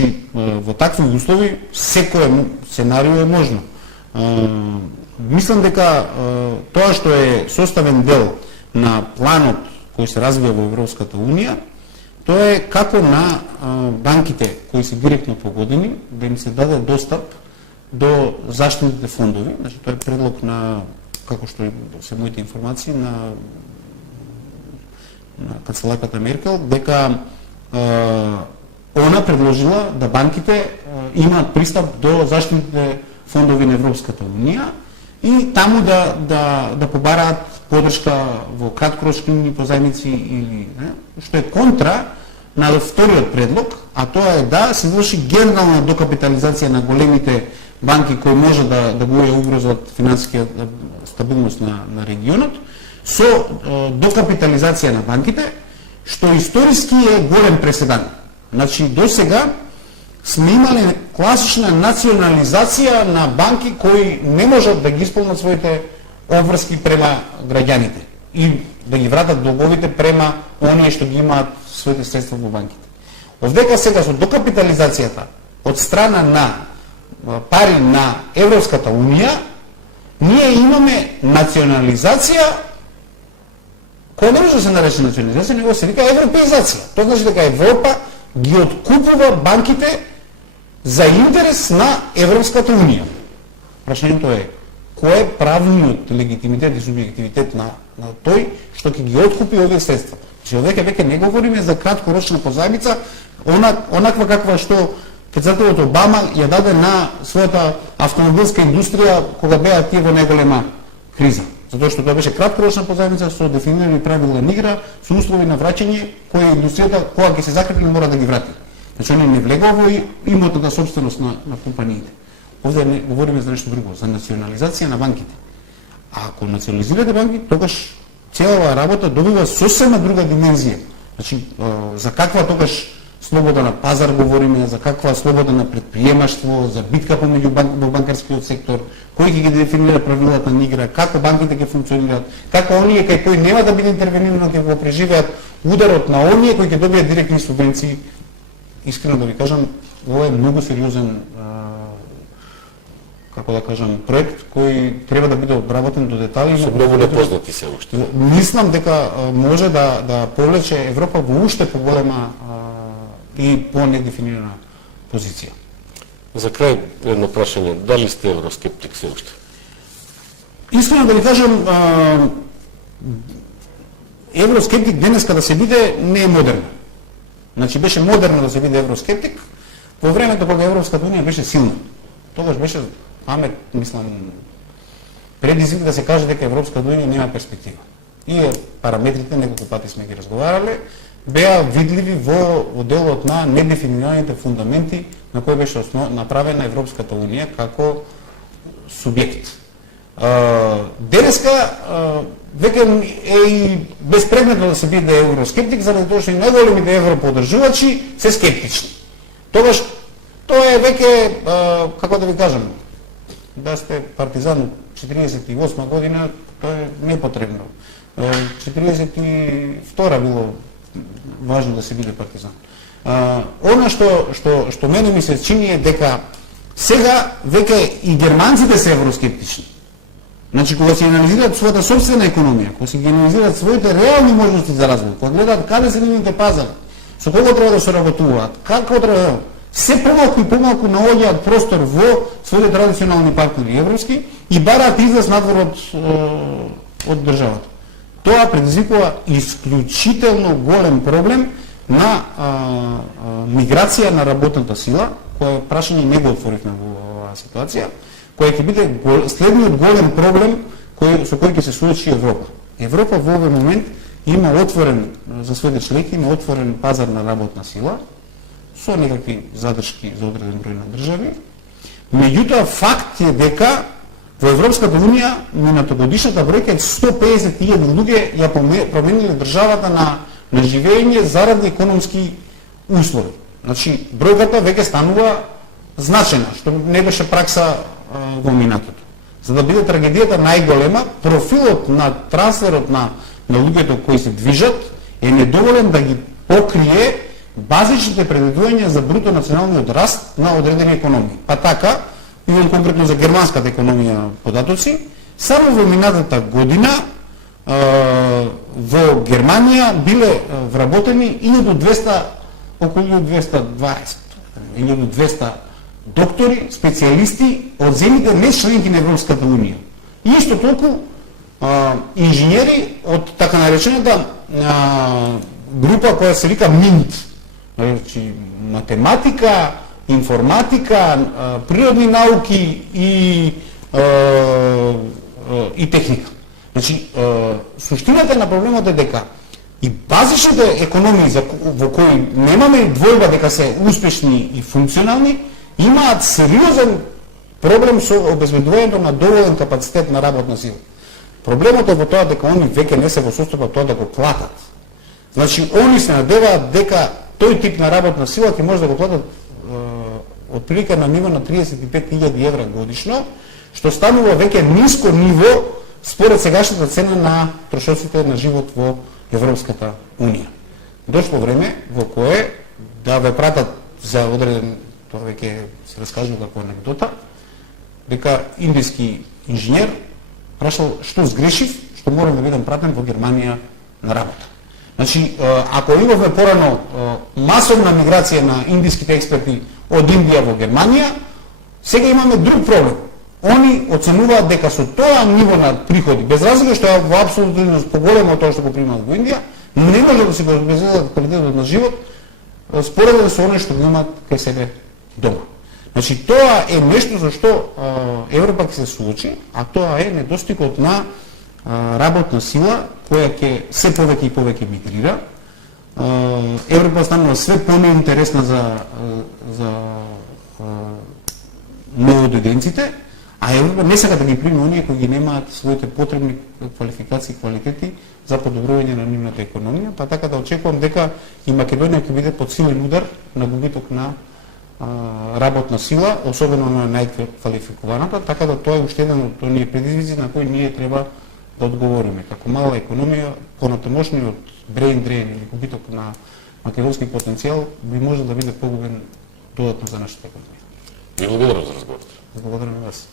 Значи, во такви услови секое сценарио е можно. Мислам дека тоа што е составен дел на планот кој се развива во Европската Унија, тоа е како на банките кои се директно погодени да им се даде достап до заштитните фондови. Значи, тоа е предлог на, како што се моите информации, на канцеларката Меркел, дека она предложила да банките имаат пристап до заштитните фондови на Европската Унија и таму да побараат подршка во краткорочни позајмици или што е контра на вториот предлог, а тоа е да се изврши генерална докапитализација на големите банки кои може да го угрозат финансиската стабилност на регионот со докапитализација на банките, што историски е голем преседан. Значи, до сега сме имали класична национализација на банки кои не можат да ги исполнат своите обврски према граѓаните и да ги вратат долговите према оние што ги имаат своите средства во банките. Овдека сега со докапитализацијата од страна на пари на Европската Унија, ние имаме национализација која не може да се нарече национализација, него се вика европеизација. Тоа значи дека Европа ги откупува банките за интерес на Европската Унија. Прашањето е, кој е правниот легитимитет и субјективитет на тој што ќе ги откупи овие средства? Значи, веќе не говориме за краткорочна позајмица, онаква каква што председателот Обама ја даде на својата автомобилска индустрија кога беа тие во најголема криза. Затоа што тоа беше краткорочна позајмица со дефинирани правила на игра, со услови на враќање кои индустријата кога ќе се закрепи мора да ги врати. Значи, они не влегува во имотната собственост на компаниите. Овде не говориме за нешто друго, за национализација на банките. А ако национализирате банки, тогаш целава работа добива сосема друга димензија. Значи, за каква тогаш слобода на пазар говориме, за каква слобода на предприемаштво, за битка помеѓу во банкарскиот сектор, кој ќе ги дефинира правилата на игра, како банките ќе функционираат, како оние кај кои нема да биде интервенирано ќе го преживеат ударот на оние кои ќе добијат директни субвенции. Искрено да ви кажам, ова е многу сериозен како да кажам, проект кој треба да биде обработен до детали. Со многу непознати се уште. Мислам дека може да повлече Европа во уште поголема и по-недефинирана позиција. За крај едно прашање, дали сте евроскептик се уште? Искрено да ви кажам, евроскептик денеска да се биде не е модерно. Значи беше модерно да се биде евроскептик во времето кога Европската Унија беше силна. Тогаш беше памет, мислам, предизвик да се каже дека Европската Унија нема перспектива. И параметрите, неколку пати сме ги разговарале, беа видливи во делот на недефинираните фундаменти на кои беше направена Европската Унија како субјект. Денеска веќе е и безпредметно да се биде евроскептик, заради тоа што и најголемите европодржувачи се скептични. Тогаш тоа е веќе, како да ви кажам, да сте партизан 48 година, тоа е непотребно. 42 било важно да се биде партизан. Она што мене ми се чини е дека сега веќе и германците се евроскептични. Значи, кога се анализираат својата собствена економија, кога се анализираат своите реални можности за развој, кога гледаат каде се нивните пазари, со кого треба да соработуваат, како треба да се помалку и помалку наоѓаат простор во своите традиционални партнери европски и бараат излез надвор од државата. Тоа предизвикува исклучително голем проблем на миграција на работната сила, која прашање не го отворивме во оваа ситуација, која ќе биде следниот голем проблем со кој ќе се суочи Европа. Европа во овој момент има отворен за своите членки, има отворен пазар на работна сила со некакви задршки за одреден број на држави. Меѓутоа факт е дека во Европската Унија минатогодишната бројка е 150.000 луѓе ја промениле државата на живење заради економски услови. Значи бројката веќе станува значена, што не беше пракса во минатото. За да биде трагедијата најголема, профилот на трансферот на луѓето кои се движат е недоволен да ги покрие базичните предвидувања за бруто националниот раст на одредени економии. Па така, имам конкретно за германската економија податоци, само во минатата година во Германија биле вработени 1200, околу 1220, 1200 доктори, специјалисти од земјите не членки на Европската унија. И исто толку инженери од така наречената група која се вика МИНТ, значи математика, информатика, природни науки и техника. Значи, суштината на проблемот е дека и базичните економии во кои немаме двојба дека се успешни и функционални, имаат сериозен проблем со обезбедувањето на доволен капацитет на работна сила. Проблемот е во тоа дека они веќе не се во состојба тоа да го платат. Значи, они се надеваат дека тој тип на работна сила ќе може да го платат отприлика на ниво на 35.000 евра годишно, што станува веќе ниско ниво според сегашната цена на трошоците на живот во Европската унија. Дошло време во кое да ве пратат за одреден, тоа веќе се раскажува како анекдота, дека индиски инженер прашал што сгрешив, што морам да бидам пратен во Германија на работа. Значи, ако имавме порано масовна миграција на индиските експерти од Индија во Германија, сега имаме друг проблем. Они оценуваат дека со тоа ниво на приходи, без разлика што е во апсолутно изnos поголемо од тоа што го примаат во Индија, не може да се го обезбедат квалитетот на живот споредно со оно што го имаат кај себе дома. Значи, тоа е нешто за што Европа ќе се случи, а тоа е недостигот на работна сила која ќе се повеќе и повеќе мигрира. Европа станува све понеинтересна за новодојденците, а Европа не сака да ги приме оние кои ги немаат своите потребни квалификации и квалитети за подобрување на нивната економија, па така да очекувам дека и Македонија ќе биде под силен удар на губиток на работна сила, особено на најквалификуваната, така да тоа е уште еден од оние предизвици на кои ние треба да одговориме. Како мала економија, понатамошниот brain drain или губиток на македонски потенцијал би може да биде погубен додатно за нашата економија. Ви благодарам за разговорот. Благодарам на вас.